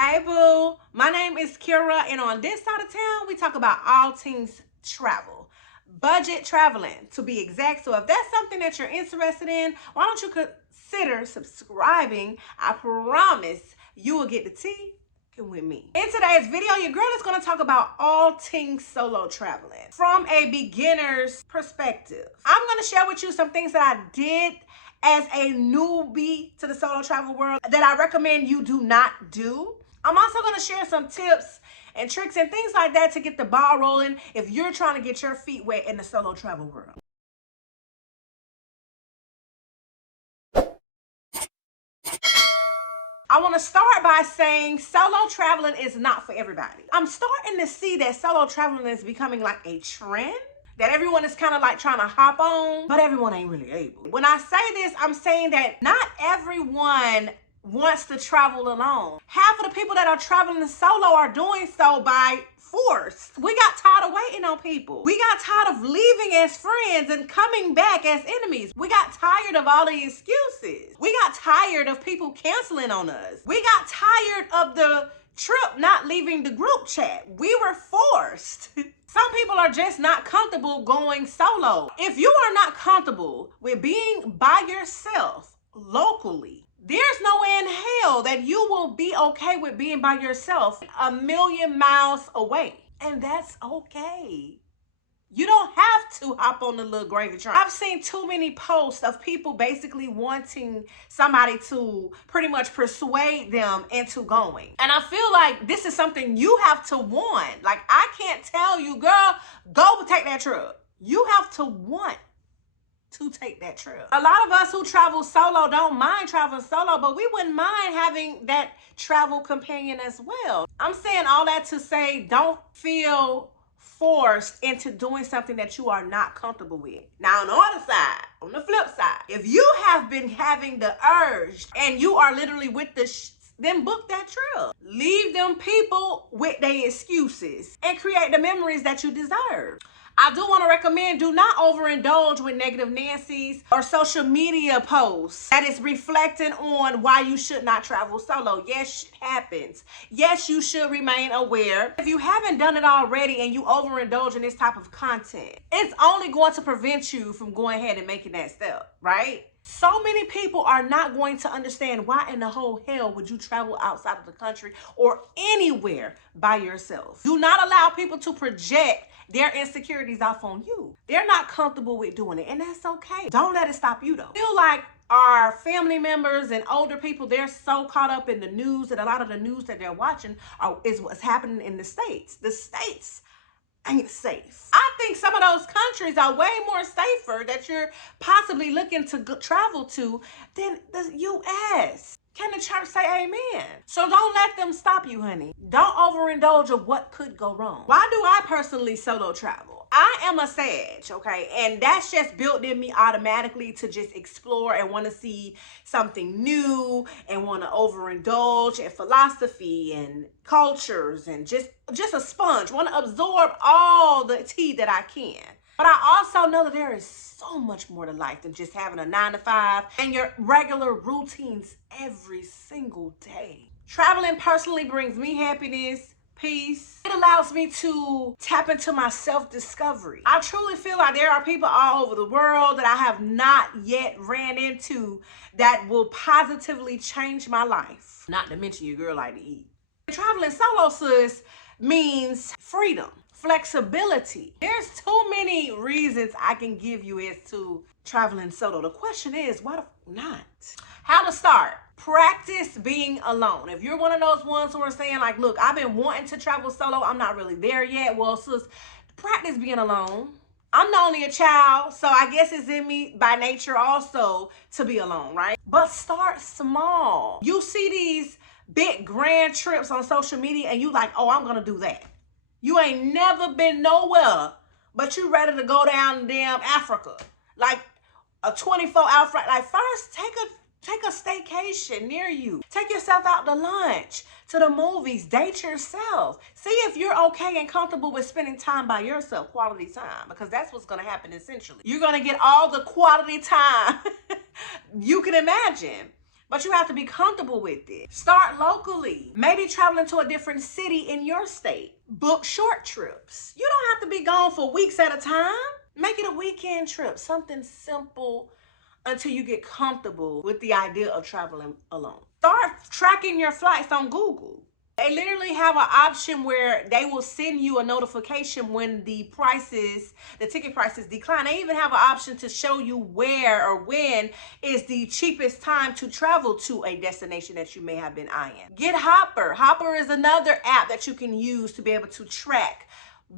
Hey boo, my name is Kira, and on this side of town, we talk about all things travel. Budget traveling, to be exact. So if that's something that you're interested in, why don't you consider subscribing? I promise you will get the tea with me. In today's video, your girl is going to talk about all things solo traveling from a beginner's perspective. I'm going to share with you some things that I did as a newbie to the solo travel world that I recommend you do not do. I'm also going to share some tips and tricks and things like that to get the ball rolling if you're trying to get your feet wet in the solo travel world. I want to start by saying solo traveling is not for everybody. I'm starting to see that solo traveling is becoming like a trend that everyone is kind of like trying to hop on, but everyone ain't really able. When I say this, I'm saying that not everyone wants to travel alone. Half of the people that are traveling solo are doing so by force. We got tired of waiting on people. We got tired of leaving as friends and coming back as enemies. We got tired of all the excuses. We got tired of people canceling on us. We got tired of the trip not leaving the group chat. We were forced. Some people are just not comfortable going solo. If you are not comfortable with being by yourself locally, there's no way in hell that you will be okay with being by yourself a million miles away. And that's okay. You don't have to hop on the little gravy train. I've seen too many posts of people basically wanting somebody to pretty much persuade them into going. And I feel like this is something you have to want. Like, I can't tell you, girl, go take that trip. You have to want to take that trip. A lot of us who travel solo don't mind traveling solo, but we wouldn't mind having that travel companion as well. I'm saying all that to say, don't feel forced into doing something that you are not comfortable with. Now, on the other side, on the flip side, if you have been having the urge and you are literally with the then book that trip. Leave them people with their excuses and create the memories that you deserve. I do want to recommend, do not overindulge with negative Nancy's or social media posts that is reflecting on why you should not travel solo. Yes, shit happens. Yes, you should remain aware. If you haven't done it already and you overindulge in this type of content, it's only going to prevent you from going ahead and making that step, right? So many people are not going to understand why in the whole hell would you travel outside of the country or anywhere by yourself. Do not allow people to project their insecurities off on you. They're not comfortable with doing it, and that's okay. Don't let it stop you though. I feel like our family members and older people, they're so caught up in the news, and a lot of the news that they're watching is what's happening in the States. The States ain't safe. I think some of those countries are way more safer that you're possibly looking to travel to than the U.S. Can the church say amen? So don't let them stop you, honey. Don't overindulge of what could go wrong. Why do I personally solo travel? I am a Sag, okay? And that's just built in me automatically to just explore and want to see something new and want to overindulge in philosophy and cultures and just a sponge. Want to absorb all the tea that I can. But I also know that there is so much more to life than just having a 9-to-5 and your regular routines every single day. Traveling personally brings me happiness, peace. It allows me to tap into my self-discovery. I truly feel like there are people all over the world that I have not yet ran into that will positively change my life. Not to mention your girl like to eat. Traveling solo, sis, means freedom. Flexibility. There's too many reasons I can give you as to traveling solo. The question is, why not? How to start? Practice being alone. If you're one of those ones who are saying like, look, I've been wanting to travel solo, I'm not really there yet. Well, sis, practice being alone. I'm not only a child, so I guess it's in me by nature also to be alone, right? But start small. You see these big grand trips on social media and you like, oh, I'm gonna do that. You ain't never been nowhere, but you ready to go down damn Africa. Like a 24-hour flight. Like, first, take a staycation near you. Take yourself out to lunch, to the movies, date yourself. See if you're okay and comfortable with spending time by yourself, quality time, because that's what's gonna happen essentially. You're gonna get all the quality time you can imagine. but you have to be comfortable with it. Start locally. Maybe traveling to a different city in your state. Book short trips. You don't have to be gone for weeks at a time. Make it a weekend trip, something simple until you get comfortable with the idea of traveling alone. Start tracking your flights on Google. They literally have an option where they will send you a notification when the ticket prices decline. They even have an option to show you where or when is the cheapest time to travel to a destination that you may have been eyeing. Get Hopper. Hopper is another app that you can use to be able to track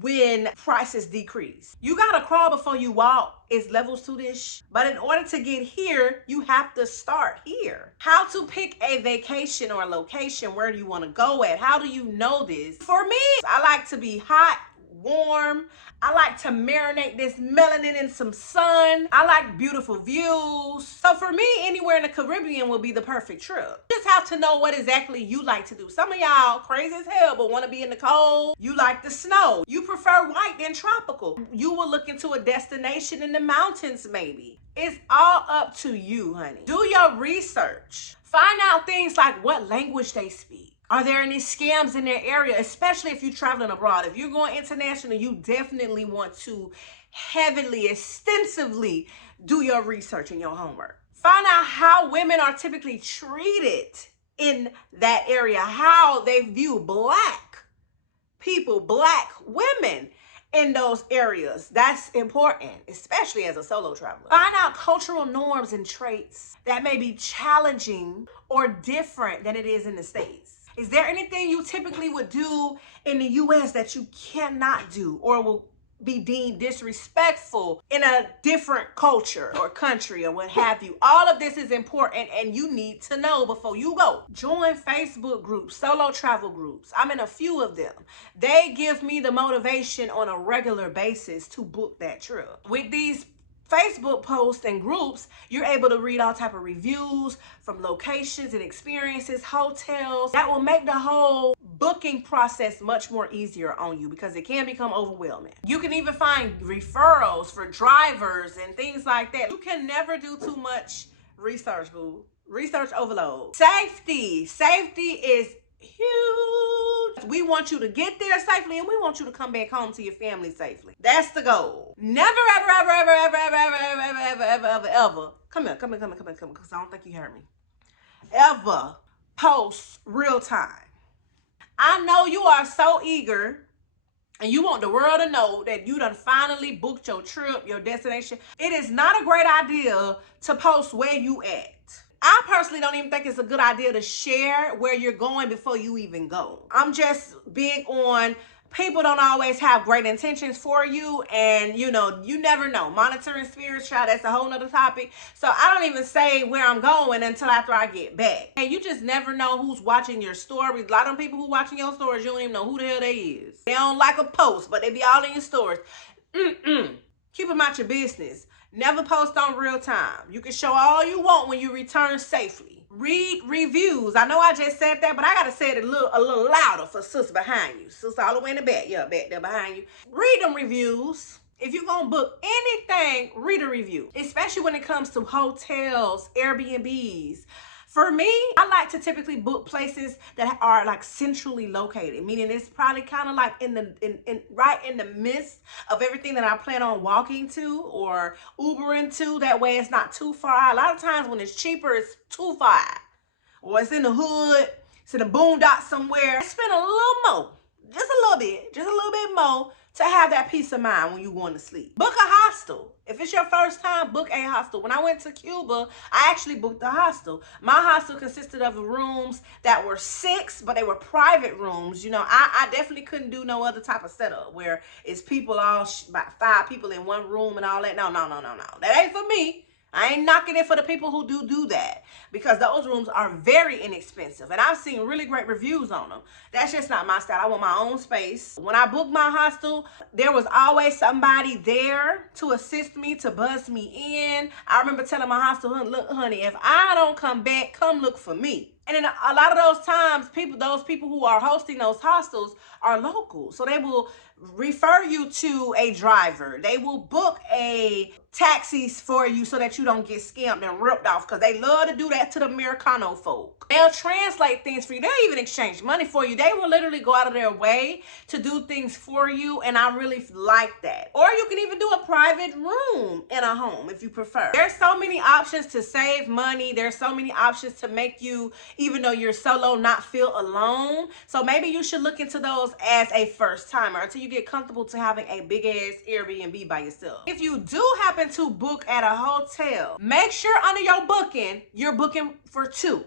when prices decrease. You gotta crawl before you walk. It's levels to this. But in order to get here, you have to start here. How to pick a vacation or a location. Where do you want to go at? How do you know this? For me, I like to be hot, warm. I like to marinate this melanin in some sun. I like beautiful views. So for me, anywhere in the Caribbean will be the perfect trip. You just have to know what exactly you like to do. Some of y'all crazy as hell but want to be in the cold. You like the snow. You prefer white than tropical. You will look into a destination in the mountains maybe. It's all up to you, honey. Do your research. Find out things like what language they speak. Are there any scams in their area, especially if you're traveling abroad? If you're going international, you definitely want to heavily, extensively do your research and your homework. Find out how women are typically treated in that area, how they view Black people, Black women in those areas. That's important, especially as a solo traveler. Find out cultural norms and traits that may be challenging or different than it is in the States. Is there anything you typically would do in the US that you cannot do or will be deemed disrespectful in a different culture or country or what have you? All of this is important and you need to know before you go. Join Facebook groups, solo travel groups. I'm in a few of them. They give me the motivation on a regular basis to book that trip. With these Facebook posts and groups, you're able to read all type of reviews from locations and experiences, hotels. That will make the whole booking process much more easier on you because it can become overwhelming. You can even find referrals for drivers and things like that. You can never do too much research, boo. Research overload. Safety. Safety is huge. We want you to get there safely and we want you to come back home to your family safely. That's the goal. Never, ever, ever, ever, ever, ever, ever, ever, ever, ever, ever, ever. Come here, because I don't think you heard me. Ever post real time. I know you are so eager and you want the world to know that you done finally booked your trip, your destination. It is not a great idea to post where you at. I personally don't even think it's a good idea to share where you're going before you even go. I'm just big on people don't always have great intentions for you, and you know, you never know. Monitoring spirits, child, that's a whole nother topic. So I don't even say where I'm going until after I get back. And you just never know who's watching your stories. A lot of people who watching your stories, you don't even know who the hell they is. They don't like a post, but they be all in your stories. Keep them out your business. Never post on real time. You can show all you want when you return safely. Read reviews. I know I just said that, but I gotta say it a little louder for sis behind you. Sis all the way in the back. Yeah, back there behind you. Read them reviews. If you're gonna book anything, read a review. Especially when it comes to hotels, Airbnbs. For me, I like to typically book places that are like centrally located, meaning it's probably kind of like right in the midst of everything that I plan on walking to or Ubering to. That way it's not too far. A lot of times when it's cheaper, it's too far. Or it's in the hood, it's in the boondocks somewhere. I spend a little more, just a little bit more to have that peace of mind when you're going to sleep. Book a hostel. If it's your first time, book a hostel. When I went to Cuba, I actually booked a hostel. My hostel consisted of rooms that were 6, but they were private rooms. You know, I definitely couldn't do no other type of setup where it's people about 5 people in one room and all that. No. That ain't for me. I ain't knocking it for the people who do that, because those rooms are very inexpensive and I've seen really great reviews on them. That's just not my style. I want my own space. When I booked my hostel, there was always somebody there to assist me, to buzz me in. I remember telling my hostel, look, honey, if I don't come back, come look for me. And in a lot of those times, those people who are hosting those hostels are local. So they will refer you to a driver. They will book a taxis for you so that you don't get scammed and ripped off, because they love to do that to the Americano folk. They'll translate things for you. They'll even exchange money for you. They will literally go out of their way to do things for you, and I really like that. Or you can even do a private room in a home if you prefer. There's so many options to save money. There's so many options to make you, even though you're solo, not feel alone. So maybe you should look into those as a first timer until you get comfortable to having a big ass Airbnb by yourself. If you do happen to book at a hotel, make sure under your booking, you're booking for 2.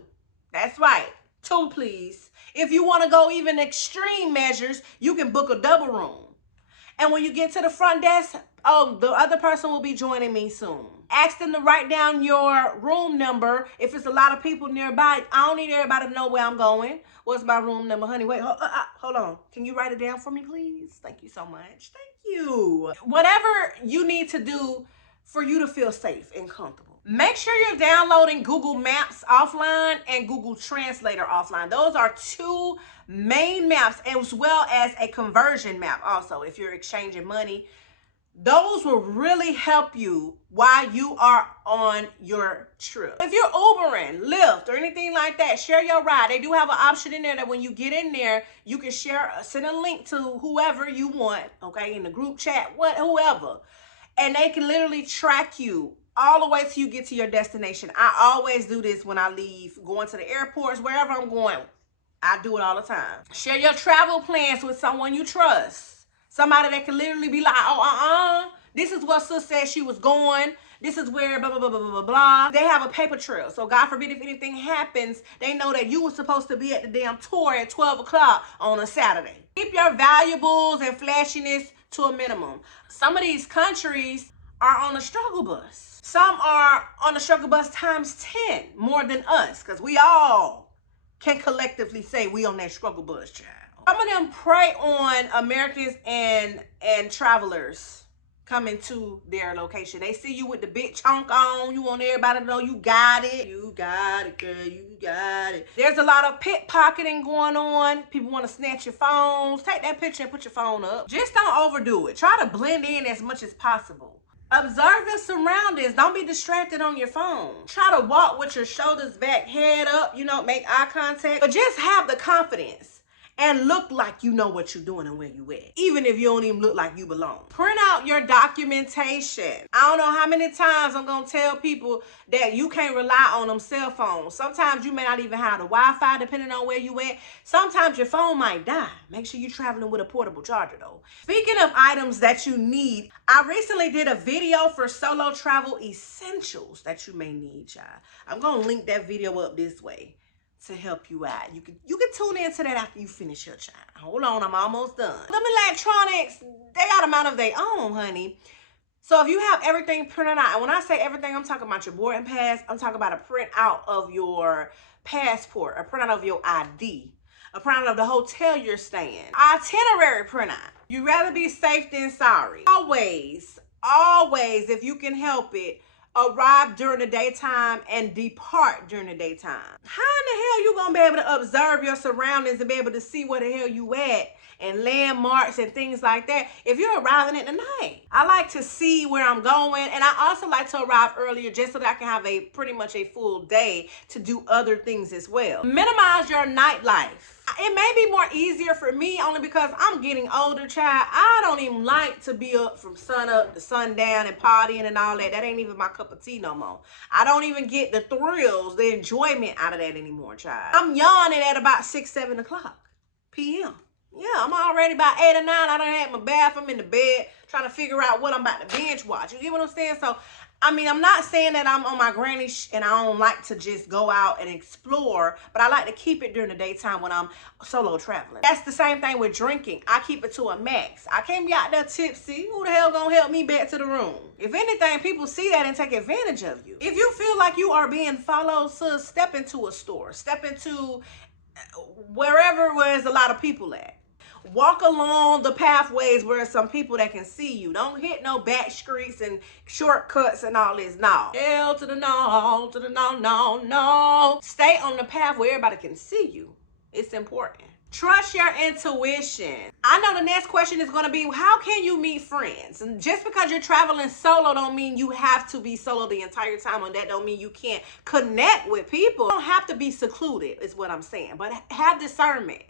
That's right, 2 please. If you want to go even extreme measures, you can book a double room. And when you get to the front desk, the other person will be joining me soon. Ask them to write down your room number. If it's a lot of people nearby, I don't need everybody to know where I'm going. What's my room number, honey? Wait, hold on. Can you write it down for me, please? Thank you so much. Thank you. Whatever you need to do for you to feel safe and comfortable. Make sure you're downloading Google Maps offline and Google Translator offline. Those are 2 main maps, as well as a conversion map also if you're exchanging money. Those will really help you while you are on your trip. If you're Ubering, Lyft, or anything like that, share your ride. They do have an option in there that when you get in there, you can send a link to whoever you want, okay, in the group chat, whoever. And they can literally track you all the way till you get to your destination. I always do this when I leave, going to the airports, wherever I'm going. I do it all the time. Share your travel plans with someone you trust. Somebody that can literally be like, oh, this is what sis said she was going. This is where blah, blah, blah, blah, blah, blah. They have a paper trail. So God forbid if anything happens, they know that you were supposed to be at the damn tour at 12 o'clock on a Saturday. Keep your valuables and flashiness to a minimum. Some of these countries are on a struggle bus. Some are on a struggle bus times 10 more than us, because we all can collectively say we on that struggle bus, child. Some of them prey on Americans and travelers coming to their location. They see you with the big chunk on. You want everybody to know you got it. You got it, girl. You got it. There's a lot of pickpocketing going on. People want to snatch your phones. Take that picture and put your phone up. Just don't overdo it. Try to blend in as much as possible. Observe your surroundings. Don't be distracted on your phone. Try to walk with your shoulders back, head up, make eye contact. But just have the confidence and look like you know what you're doing and where you at, even if you don't even look like you belong. Print out your documentation. I don't know how many times I'm gonna tell people that you can't rely on them cell phones. Sometimes you may not even have the Wi-Fi depending on where you at. Sometimes your phone might die. Make sure you're traveling with a portable charger though. Speaking of items that you need, I recently did a video for solo travel essentials that you may need, child. I'm gonna link that video up this way to help you out. You can tune into that after you finish your child. Hold on, I'm almost done. Them electronics, they got them out of their own, honey. So if you have everything printed out, and when I say everything, I'm talking about your boarding pass, I'm talking about a print out of your passport, a print out of your ID, a print out of the hotel you're staying, itinerary print out. You'd rather be safe than sorry. Always, if you can help it, arrive during the daytime and depart during the daytime. How in the hell you gonna be able to observe your surroundings and be able to see where the hell you at and landmarks and things like that if you're arriving at the night? I like to see where I'm going, and I also like to arrive earlier just so that I can have pretty much a full day to do other things as well. Minimize your nightlife. It may be more easier for me only because I'm getting older, child. I don't even like to be up from sun up to sundown and partying and all that. That ain't even my cup of tea no more. I don't even get the thrills, the enjoyment out of that anymore, child. I'm yawning at about 6, 7 o'clock p.m. Yeah, I'm already about 8 or 9. I done had my bath. I'm in the bed trying to figure out what I'm about to binge watch. You get what I'm saying? So, I mean, I'm not saying that I'm on my granny and I don't like to just go out and explore, but I like to keep it during the daytime when I'm solo traveling. That's the same thing with drinking. I keep it to a max. I can't be out there tipsy. Who the hell gonna help me back to the room? If anything, people see that and take advantage of you. If you feel like you are being followed, sis, step into a store. Step into wherever there's a lot of people at. Walk along the pathways where some people that can see you. Don't hit no back streets and shortcuts and all this. No. Hell to the no, to the no, no, no. Stay on the path where everybody can see you. It's important. Trust your intuition. I know the next question is going to be, how can you meet friends? And just because you're traveling solo don't mean you have to be solo the entire time, and that don't mean you can't connect with people. You don't have to be secluded is what I'm saying, but have discernment.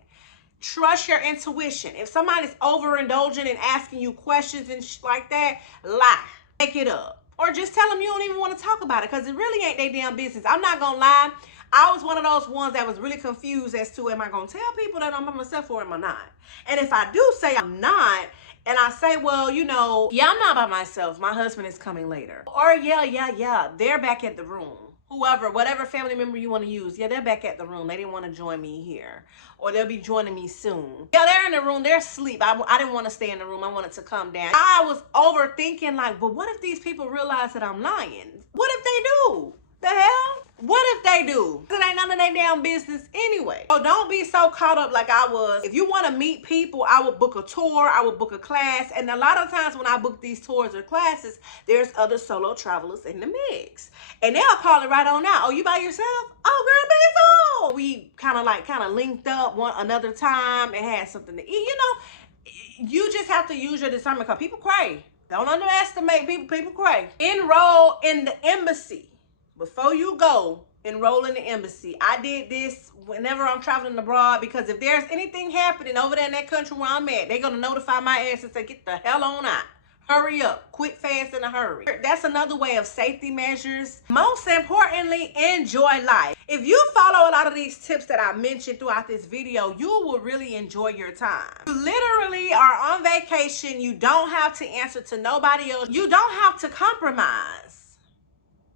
Trust your intuition. If somebody's overindulging and asking you questions and like that, lie. Make it up. Or just tell them you don't even want to talk about it, because it really ain't their damn business. I'm not going to lie. I was one of those ones that was really confused as to, am I going to tell people that I'm by myself or am I not? And if I do say I'm not, and I say, well, you know, yeah, I'm not by myself. My husband is coming later. Or yeah, they're back at the room. Whoever, whatever family member you want to use, yeah, they're back at the room. They didn't want to join me here. Or they'll be joining me soon. Yeah, they're in the room. They're asleep. I didn't want to stay in the room. I wanted to come down. I was overthinking, like, but what if these people realize that I'm lying? What if they do? The hell? What if they do? It ain't none of their damn business anyway. So don't be so caught up like I was. If you want to meet people, I would book a tour. I would book a class. And a lot of times when I book these tours or classes, there's other solo travelers in the mix. And they'll call it right on out. Oh, you by yourself? Oh, girl, be so. We kind of linked up one another time and had something to eat. You know, you just have to use your discernment, because people cray. Don't underestimate people. People cray. Enroll in the embassy. Before you go, enroll in the embassy. I did this whenever I'm traveling abroad, because if there's anything happening over there in that country where I'm at, they're going to notify my ass and say, get the hell on out. Hurry up. Quick, fast, in a hurry. That's another way of safety measures. Most importantly, enjoy life. If you follow a lot of these tips that I mentioned throughout this video, you will really enjoy your time. You literally are on vacation. You don't have to answer to nobody else. You don't have to compromise.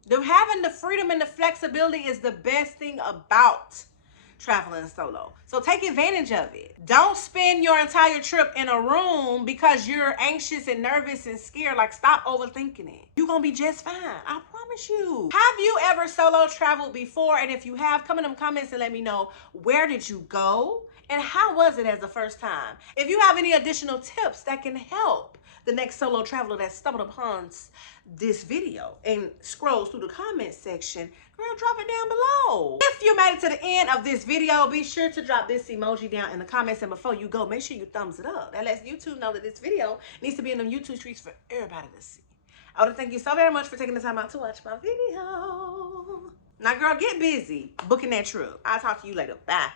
Having the freedom and the flexibility is the best thing about traveling solo. So take advantage of it. Don't spend your entire trip in a room because you're anxious and nervous and scared. Like, stop overthinking it. You're going to be just fine. I promise you. Have you ever solo traveled before? And if you have, come in them comments and let me know, where did you go? And how was it as the first time? If you have any additional tips that can help the next solo traveler that stumbled upon this video and scrolls through the comment section, girl, drop it down below. If you made it to the end of this video, be sure to drop this emoji down in the comments. And before you go, make sure you thumbs it up. That lets YouTube know that this video needs to be in the YouTube streets for everybody to see. I want to thank you so very much for taking the time out to watch my video. Now, girl, get busy booking that trip. I'll talk to you later. Bye.